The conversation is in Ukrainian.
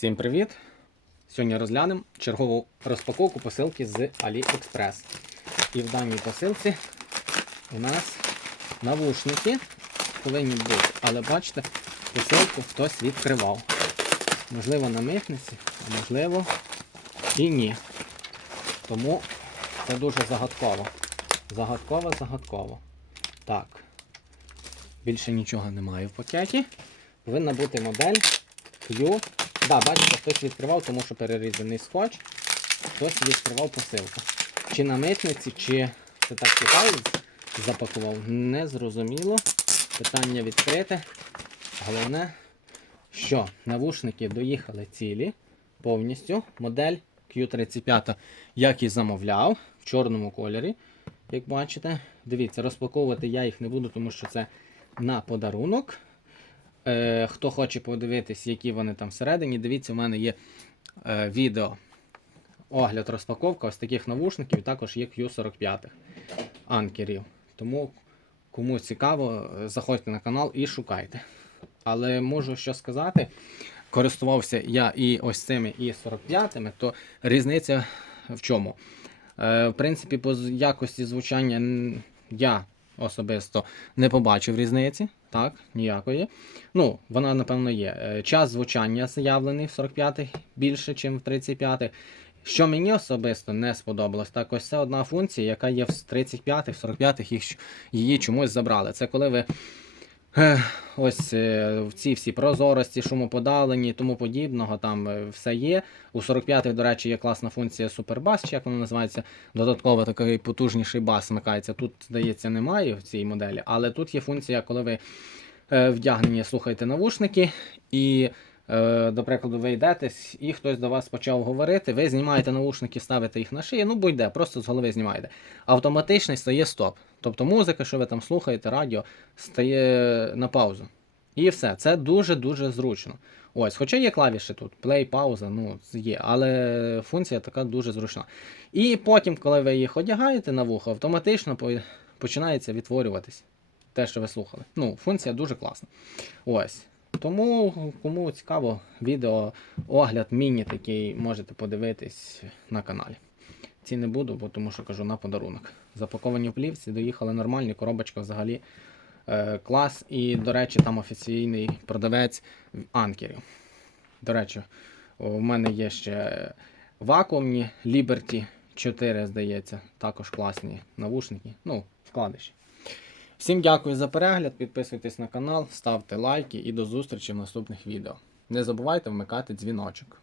Всім привіт! Сьогодні розглянемо чергову розпаковку посилки з AliExpress. І в даній посилці у нас навушники повинні бути, але бачите, посилку хтось відкривав. Можливо, на митниці, а можливо і ні. Тому це дуже загадково. Загадково, загадково. Так. Більше нічого немає в пакеті. Повинна бути модель Q. Да, бачите, хтось відкривав, тому що перерізаний скотч. Хтось відкривав посилку. Чи на митниці, чи це так Китай запакував, не зрозуміло. Питання відкрите. Головне, що навушники доїхали цілі повністю. Модель Q35, як і замовляв, в чорному кольорі. Як бачите, дивіться, розпаковувати я їх не буду, тому що це на подарунок. Е, хто хоче подивитись, які вони там всередині, дивіться, у мене є е, відео огляд розпаковка ось таких навушників, також є Q45 анкерів. Тому кому цікаво, заходьте на канал і шукайте. Але можу що сказати, користувався я і ось цими, і 45-ми, то різниця в чому? Е, в принципі, по якості звучання я особисто не побачив різниці. Так, ніякої. Ну, вона, напевно, є. Е, Час звучання заявлений в 45-х більше, ніж в 35-х. Що мені особисто не сподобалось, так ось це одна функція, яка є в 35-х, 45-х, її чомусь забрали. Це коли ви ось е, в ці всі прозорості, шумоподавлені і тому подібного, там е, все є. У 45-х, до речі, є класна функція супербас, чи як вона називається, додатково такий потужніший бас вмикається. Тут, здається, немає в цій моделі, але тут є функція, коли ви е, вдягнені слухаєте навушники і. До прикладу, ви йдете, і хтось до вас почав говорити, ви знімаєте навушники, ставите їх на шию, ну будь-де, просто з голови знімаєте. Автоматично стає стоп. Тобто музика, що ви там слухаєте, радіо, стає на паузу. І все. Це дуже-дуже зручно. Ось, хоча є клавіші тут, play, пауза, ну є, але функція така дуже зручна. І потім, коли ви їх одягаєте на вухо, автоматично починається відтворюватись те, що ви слухали. Ну, функція дуже класна. Ось. Тому, кому цікаво, відео, огляд міні такий можете подивитись на каналі. Ці не буду, бо тому що кажу на подарунок. Запаковані в плівці, доїхали нормальні, коробочка взагалі е, клас. І, до речі, там офіційний продавець анкерів. До речі, у мене є ще вакуумні Liberty 4, здається, також класні навушники. Ну, вкладиші. Всім дякую за перегляд, підписуйтесь на канал, ставте лайки і до зустрічі в наступних відео. Не забувайте вмикати дзвіночок.